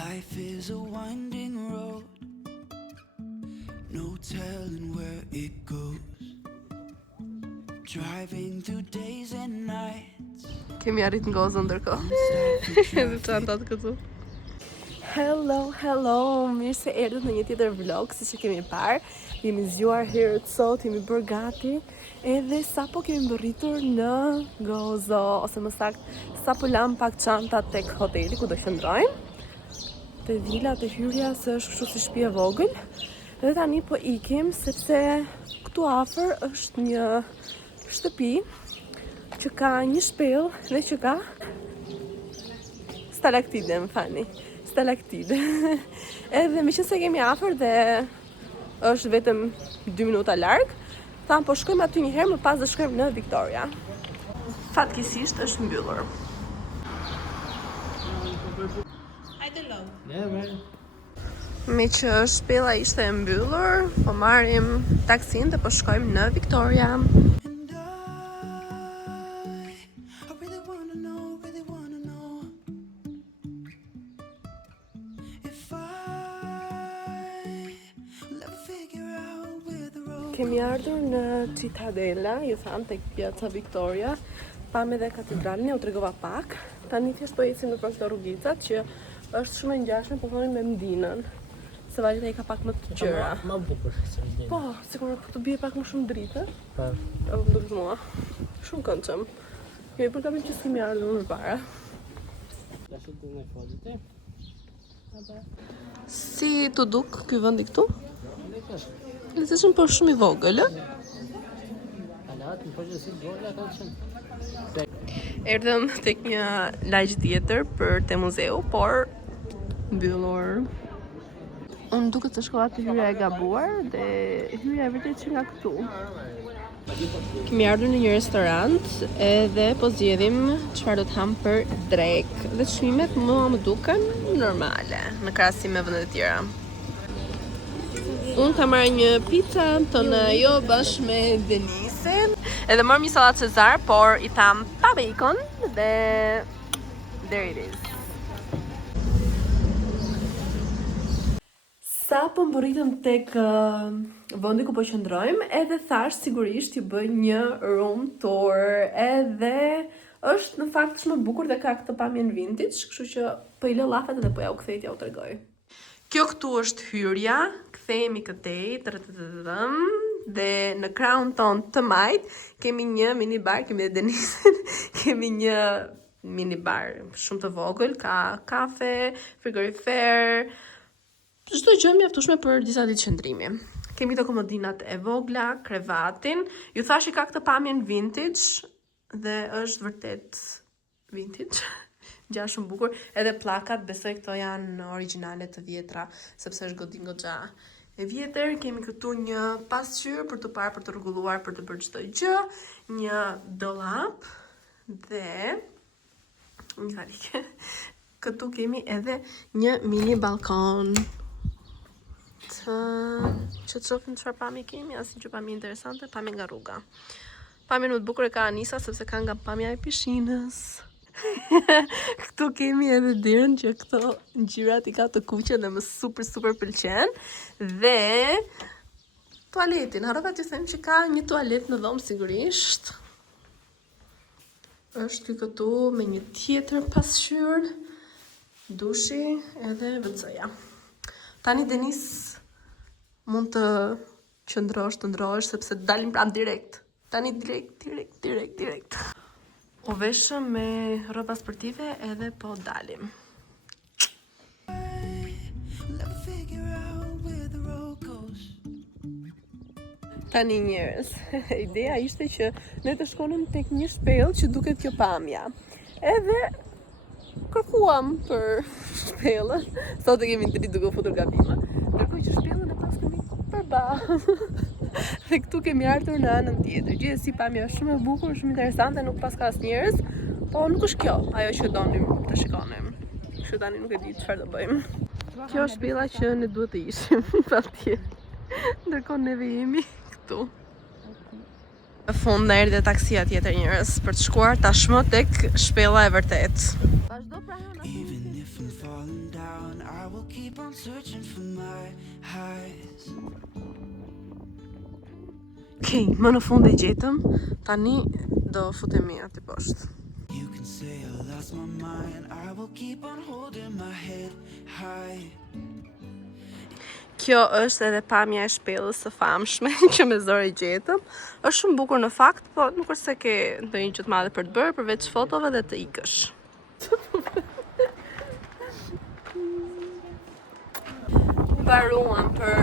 Life is a winding road, no telling where it goes. Driving through days and nights. Kemi arrit në gozën ndërkohë. Edhe çantat këtu. Hello, mirë se erdhët në një tjetër vlog, siç e kemi parë. Jemi zgjuar herët sot, jemi bërë gati, edhe sapo kemi mbërritur në Gozo, ose më saktë, sapo lam pak çantat tek hoteli ku do qëndrojmë. Te vila, te hyrja, se është kështu si shtëpi e vogël. Dhe tani po ikim sepse këtu afër është një shtëpi që ka një shpellë dhe që ka stalaktide, më fani. Stalaktide. Edhe me që se kemi afër dhe është vetëm 2 minuta larg, thamë po shkojmë aty një herë, më pas do shkojmë në Victoria. Fatkesisht është mbyllur. Me që shpella ishte e mbyllur, po marrim taksin dhe po shkojmë në Victoria. And I really wanna know if I will ever figure out where the road. Kemi ardhur në Cittadella, ju tham tek Piazza Victoria, pam edhe katedralin, u tregova pak. Tani thjesht po ecim nëpër këto rrugicat që është shumë e ngjashme, po thonin me Mdinën. Se valet ai ka pak më të gjëra. Ma bukur se Mdina. Po, sikur të bie pak më shumë dritë. Po. Apo më duket mua. Shumë këndshëm. Kemi për kapim që s'kemi ardhur më para. Lasë të në fodite. Si të duk ky vendi këtu? Ne kash. Lezetshëm por shumë i vogël, ë? Alat në përgjithësi gola kanë qenë. Erdhëm tek një lagj tjetër për te muzeu, por mbyllur. Unë duket se shkova te hyrja e gabuar dhe hyrja e vërtet që nga këtu. Kemi ardhur në një restorant edhe po zgjedhim çfarë do të ham për drek. Dhe çmimet mua më duken normale në krahasim me vendet e tjera. Unë kam marrë një pizza tonë jo bashkë me Denisin. Edhe marrë një sallatë Cezar, por i tham pa bacon dhe there it is. Sa po mbërritëm tek vendi ku po qëndrojmë, edhe thash sigurisht ju bëj një room tour, edhe është në fakt shumë e bukur dhe ka këtë pamjen vintage, kështu që po i lë llafet edhe po ja u kthej t'ja u tregoj. Kjo këtu është hyrja, kthehemi këtej, dhe në krahun ton të majt kemi një mini bar, kemi edhe Denisin, kemi një mini bar shumë të vogël, ka kafe, frigorifer, çdo gjë mjaftueshme për disa ditë qëndrimi. Kemi të komodinat e vogla, krevatin. Ju thash i ka këtë pamjen vintage dhe është vërtet vintage. Gja shumë bukur. Edhe pllakat, besoj këto janë origjinale të vjetra, sepse është godin goxha e vjetër. Kemi këtu një pasqyrë për të parë, për të rregulluar, për të bërë çdo gjë, një dollap dhe një karike. Këtu kemi edhe një mini balkon. Që të shofim çfarë pamje kemi, asnjë gjë pamje interesante, pamje nga rruga. Pamjen më të bukur e ka Anisa sepse ka nga pamja e pishinës. Këtu kemi edhe derën që këto ngjyrat i ka të kuqe dhe më super pëlqen. Dhe tualetin, harrova t'ju them që ka një tualet në dhomë sigurisht. Është ky këtu me një tjetër pasqyrë, dushi edhe WC-ja. Tani Denis mund të qëndrosh, të ndrohesh, sepse dalim pranë direkt. Tani direkt. U veshëm me rroba sportive edhe po dalim. Tani njerëz, ideja ishte që ne të shkonim tek një shpellë që duket kjo pamja. Edhe kërkuam për shpellën. Sot e kemi dritë duke futur gabime. Ndërkohë që shpellën e pas kemi përballë. Dhe këtu kemi ardhur në anën tjetër. Gjithsesi pamja është shumë e bukur, shumë interesante, nuk pas ka as njerëz, po nuk është kjo ajo që donim të shikonim. Kështu tani nuk e di çfarë do bëjmë. Kjo është shpella që ne duhet të ishim patjetër. Ndërkohë neve jemi këtu. Në fund na erdhi taksia tjetër njerëz për të shkuar tashmë tek shpella e vërtet. Vazhdo pra Even if I'm falling down, keep on searching for my highs. Okej, më në fund e gjetëm. Tani do futemi aty poshtë. You can say I lost my mind, I will keep on holding my head high. Kjo është edhe pamja e shpellës së famshme që me zor e gjetëm. Është shumë bukur në fakt, po nuk është se ke ndonjë gjë të madhe për të bërë përveç fotove dhe të ikësh. Mbaruam për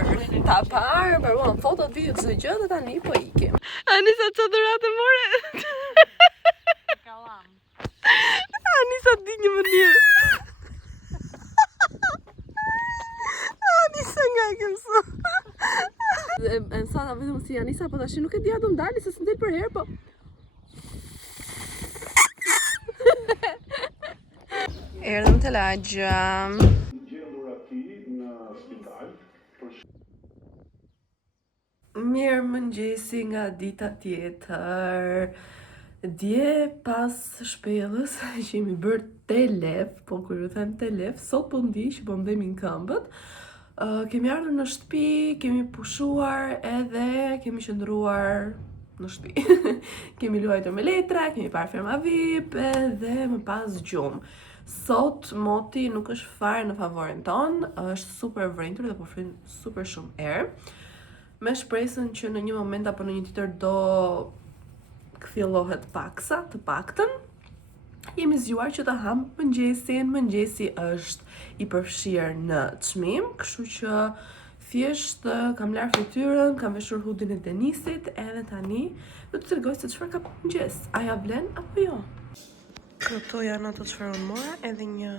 ta parë, mbaruam fotot, videot, çdo gjë dhe tani po ikim. Anisa çfarë dhuratë more? Anisa di një mënyrë. Anisa nga këmso. E mësona vetëm si Anisa, po tash nuk e dia do ndali se s'ndel për herë, po. Erdhëm te lagja. Mirë mëngjesi nga dita tjetër. Dje pas shpellës që jemi bërë telef, po kur ju them telef, sot po ndi që po mdhemi në këmbët. Kemi ardhur në shtëpi, kemi pushuar edhe kemi qëndruar në shtëpi. Kemi luajtur me letra, kemi parë Ferma VIP edhe më pas gjumë. Sot moti nuk është fare në favorin ton, është super vrentur dhe po frin super shumë erë. Me shpresën që në një moment apo në një tjetër do kthjellohet paksa, të paktën. Jemi zgjuar që të ham mëngjesin. Mëngjesi është i përfshirë në çmim, kështu që thjesht kam larë frityrën, kam veshur hudin e Denisit, edhe tani do të tregoj se çfarë ka për mëngjes. A ja vlen apo jo? Këto janë ato çfarë unë mora, edhe një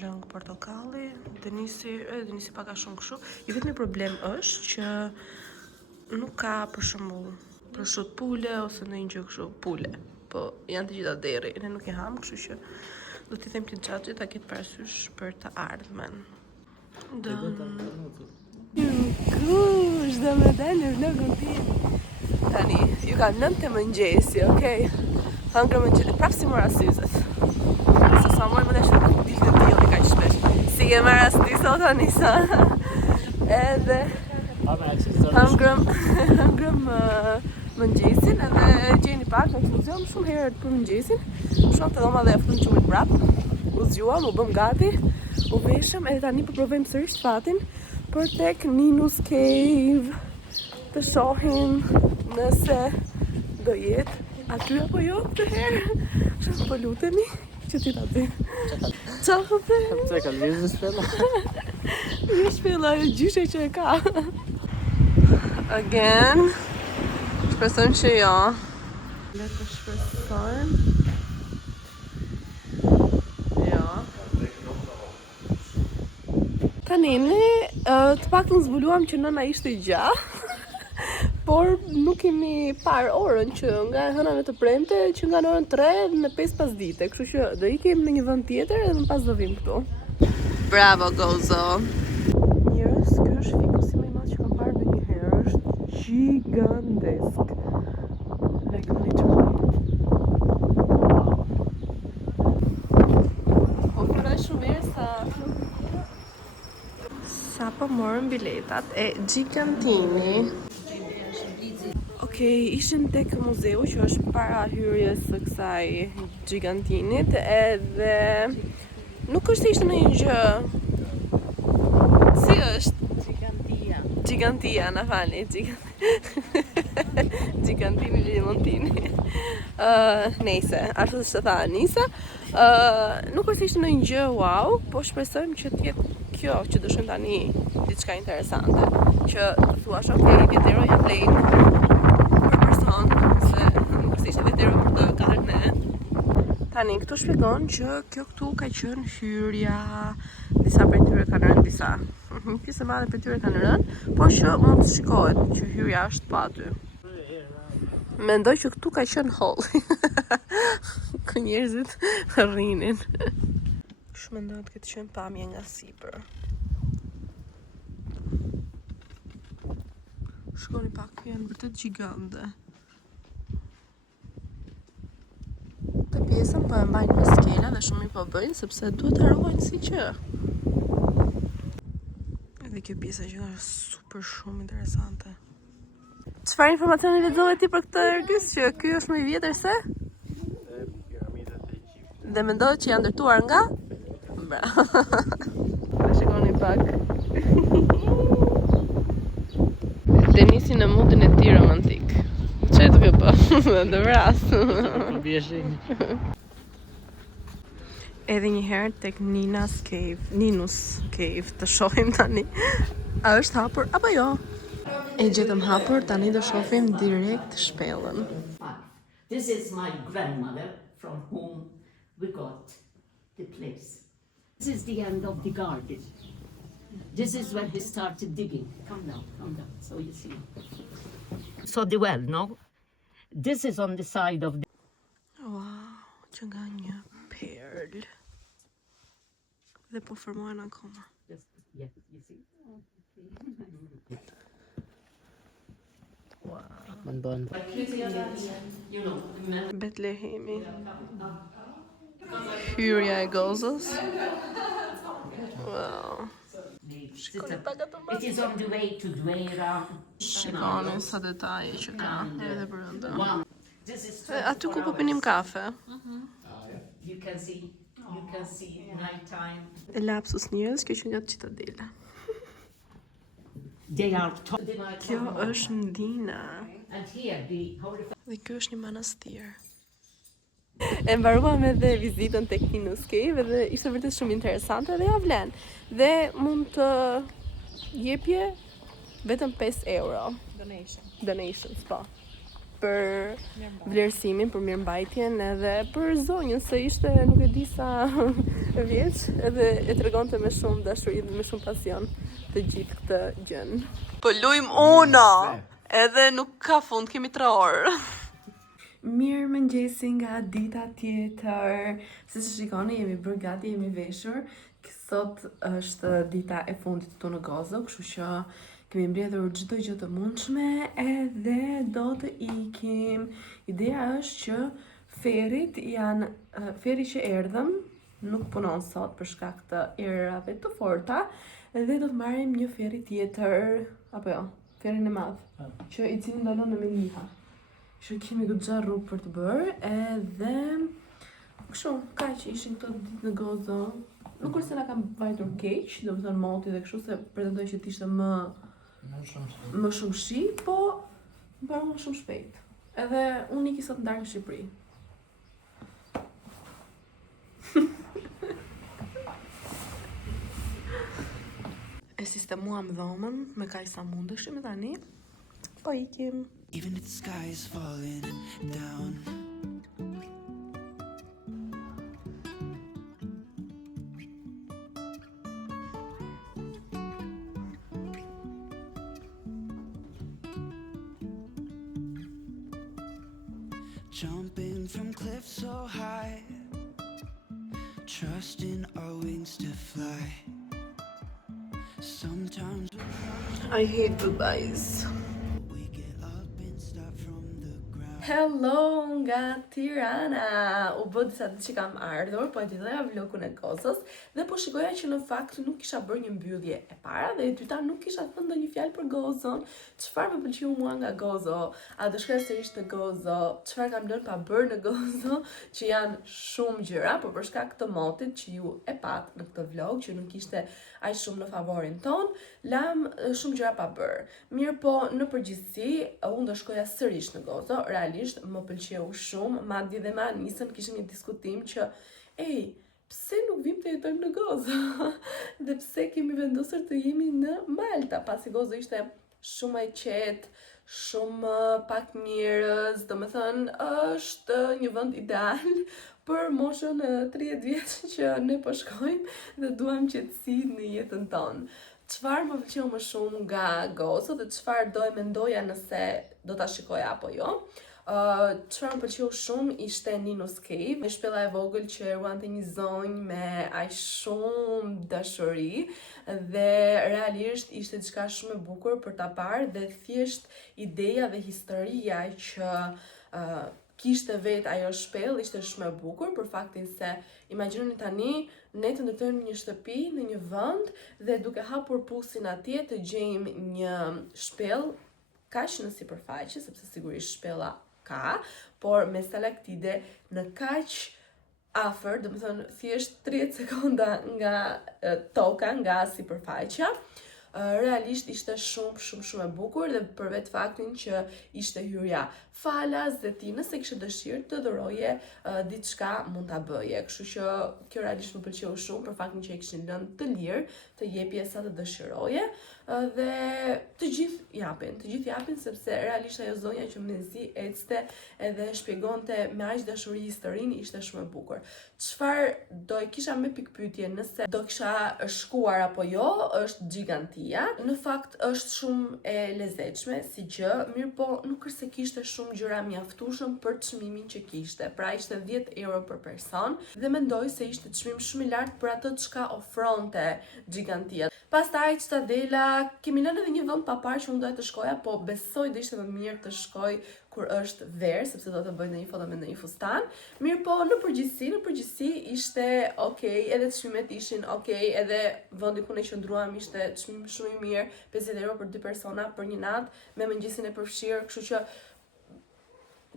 lëng portokalli. Denisi paka shumë kështu. I vetmi problem është që nuk ka për shembull prosciutto pule ose ndonjë gjë kështu pule. Po janë të gjitha deri, ne nuk e ham, kështu që do t'i them Pinçaçit ta ketë parasysh për të ardhmen. Kush do më dalë në vlogin. Tani, ju ka 9 mëngjesi, okej? Hëngrë mëngjes, prapë si mora syzet. Se sa moj më neshë të dilte dielli kaq shpesh. Si ke marrë asti sot Anisa? Edhe hëngrëm mëngjesin edhe gjeni pak në eksplozion shumë herët për mëngjesin. Shumë të dhoma dhe aftën qumit prap. U zgjuam, u bëm gati, u veshëm edhe tani po provojmë sërish fatin për tek Ninus Cave. Të shohim nëse do jetë aty apo jo këtë herë. Shumë po lutemi që ti ta di. Çfarë thotë? Çka ka lëvizë shpella? Një shpella e gjyshe që e ka. Again. Shpresojmë që jo. Le të shpresojmë. Jo. Tani ne të paktën zbuluam që nëna ishte gjallë. Por nuk kemi parë orën që nga hëna me të premte që nga në orën 3 në 5 pas dite. Kështu që do ikim në një vend tjetër edhe më pas do vim këtu. Bravo Gozo. Njerëz, ky është fikusi më i madh që kam parë ndonjëherë. Është gigantesk. Like literally. Po përrej shumë mirë sa po morëm biletat e Gjigantini. Okej, ishim tek muzeu që është para hyrjes së kësaj Gigantinit edhe nuk është se ishte ndonjë gjë. Si është? Gigantia, na falni, Gigantini Limontini. Nejse, ashtu si tha Anisa, nuk është se ishte ndonjë gjë wow, po shpresojmë që të jetë kjo që dëshojmë tani diçka interesante, që të thuash okay, 10 euro ja vlen për person, se nuk është ishte 10 euro për të katërt ne. Tani këtu shpjegon që kjo këtu ka qenë hyrja, disa prej tyre kanë rënë, disa pjesë e madhe prej tyre kanë rënë, por që mund të shikohet që hyrja është pa aty. Mendoj që këtu ka qenë hall. Ku njerëzit rrinin. Shumë mendoj të ketë qenë pamje nga sipër. Shkoni pak, janë vërtet gjigante. Të pjesën po e mbajnë me skela dhe shumë i po bëjnë sepse duhet të harrojnë si që. dhe kjo pjesa që është super shumë interesante. Çfarë informacioni lexove ti për këtë Ergys që ky është më i vjetër se? Piramidat e Egjiptit. Dhe mendoj që janë ndërtuar nga? Bra. Shikoni pak. Denisi në mundin e tij romantik. Çe duke bë? Dhe vras. Po bieshi. Edhe një herë tek Ninus Cave, të shohim tani. A është hapur apo jo? E gjetëm hapur, tani do shohim direkt shpellën. This is my grandmother from whom we got the place. This is the end of the garden. This is when he started digging. Come down, so you see. So the well, no? This is on the side of the... Wow, që nga një perl. Dhe po formohen akoma. Yes, you see. Më bën. You know, remember Betlehemi. Hyrja e gozës. Wow. it is on the way to Dweira. Shikoni sa detaje që ka edhe brenda. Wow. This is Aty ku po pinim kafe. you can see nighttime. E lapsus njerëz, kjo që nga Citadela. They are Kjo është Ndina. and here the holy Dhe kjo është një manastir. E mbaruam edhe vizitën tek Ninus Cave dhe ishte vërtet shumë interesante dhe ja vlen. Dhe mund të jepje vetëm 5 euro. Donations, po. Për vlerësimin, për mirëmbajtjen edhe për zonjën, se ishte nuk e di sa vjeç edhe e tregonte me shumë dashuri dhe me shumë pasion të gjithë këtë gjën. Po lujm uno, edhe nuk ka fund, kemi 3 orë. Mirë mëngjesi nga dita tjetër. Si që shikoni, jemi bërë gati, jemi veshur. Sot është dita e fundit këtu në Gozo, kështu që kemi mbledhur çdo gjë të mundshme edhe do të ikim. Ideja është që feri që erdhëm nuk punon sot për shkak të erave të forta dhe do të marrim një feri tjetër, apo jo, ferin e madh, që i cili ndalon në Meliha. Që kemi goxha rrugë për të bërë edhe kështu, kaq ishin këto ditë në Gozo. Nuk është se na kam vajtur keq, domethënë moti dhe kështu se pretendoj që të ishte më shumë shi, po mbaron shumë shpejt. Edhe unë iki sot ndarë në Shqipëri. E sistemuam dhomën me kaq sa mundeshim tani. Po ikim. Even if the sky is falling down. Jumping from cliffs so high, trusting our wings to fly. Sometimes I hate goodbyes. we get up and start from the ground. Hello nga Tirana! U bë disa ditë që kam ardhur, po e diloja vlogun e Gozës dhe po shikoja që në fakt nuk kisha bërë një mbyllje e para dhe e dyta nuk kisha thënë ndonjë fjalë për Gozën. Çfarë më pëlqeu mua nga Gozo? A do shkoj sërish në Gozo? Çfarë kam lënë pa bërë në Gozo? Që janë shumë gjëra, por për shkak të motit që ju e pat në këtë vlog që nuk ishte aq shumë në favorin ton, lam shumë gjëra pa bërë. Mirë po, në përgjithësi, unë do shkoja sërish në Gozo, realisht më pëlqeu shumë, madje dhe me Anisën kishim një diskutim që pse nuk vim të jetojmë në Gozo? Dhe pse kemi vendosur të jemi në Malta, pasi Gozo ishte shumë e qetë, shumë pak njerëz, domethënë është një vend ideal për moshën 30 vjeç që ne po shkojmë dhe duam qetësi në jetën tonë. Çfarë më pëlqeu më shumë nga Gozo dhe çfarë do e mendoja nëse do ta shikoja apo jo? Çfarë më pëlqeu shumë ishte Ninus Cave, me shpella e vogël që ruante një zonjë me aq shumë dashuri dhe realisht ishte diçka shumë e bukur për ta parë dhe thjesht ideja dhe historia që kishte vetë ajo shpellë, ishte shumë e bukur për faktin se imagjinoni tani ne të ndërtojmë një shtëpi në një vend dhe duke hapur pusin atje të gjejmë një shpellë kaq në sipërfaqe, sepse sigurisht shpella ka, por me stalaktide në kaq afër, domethënë thjesht 30 sekonda nga toka, nga sipërfaqja. Realisht ishte shumë e bukur dhe për vetë faktin që ishte hyrja falas dhe ti nëse kishe dëshirë të dhuroje diçka mund ta bëje. Kështu që kjo realisht më pëlqeu shumë për faktin që e kishin lënë të lirë të jepje sa të dëshiroje dhe të gjithë japin sepse realisht ajo zonja që mezi ecte edhe shpjegonte me aq dashuri historinë ishte shumë e bukur. Çfarë do e kisha me pikpyetje nëse do kisha shkuar apo jo, është Gigantia. Në fakt është shumë e lezetshme si gjë, mirë po nuk është se kishte shumë gjëra mjaftueshëm për çmimin që kishte. Pra ishte 10 euro për person dhe mendoj se ishte çmim shumë i lartë për atë çka ofronte Gigantia. Pastaj Cittadela, kemi lënë edhe një vend pa parë që unë doja të shkoja, po besoj do ishte më mirë të shkoj kur është verë, sepse do të bëj ndonjë foto me ndonjë fustan. Mirë po, në përgjithësi ishte okay, edhe çmimet ishin okay, edhe vendi ku ne qëndruam ishte çmim shumë i mirë, 50 euro për 2 persona për një natë, me mëngjesin e përfshirë, kështu që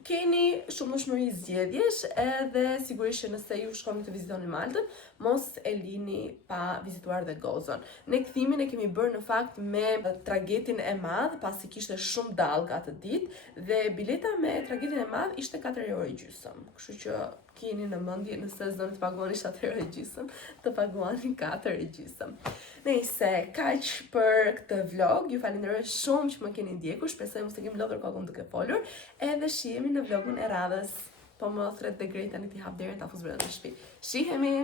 keni shumëri zgjedhjesh edhe sigurisht që nëse ju shkoni të vizitoni Maltën, mos e lini pa vizituar dhe Gozën. Ne kthimin e kemi bërë në fakt me tragetin e madh, pasi kishte shumë dallgë atë ditë dhe bileta me tragetin e madh ishte 4 euro e gjysmë. Kështu që keni në mendje nëse s'doni të paguani 7 euro e gjysmë, të paguani 4 e gjysmë. Nëse kaq për këtë vlog, ju falenderoj shumë që më keni ndjekur, shpresoj mos të kemi lodhur kokën duke folur, edhe shihemi në vlogun e radhës. Po më thret dhe grejta një t'i hap derën t'a fus brenda në shtëpi. Shihemi!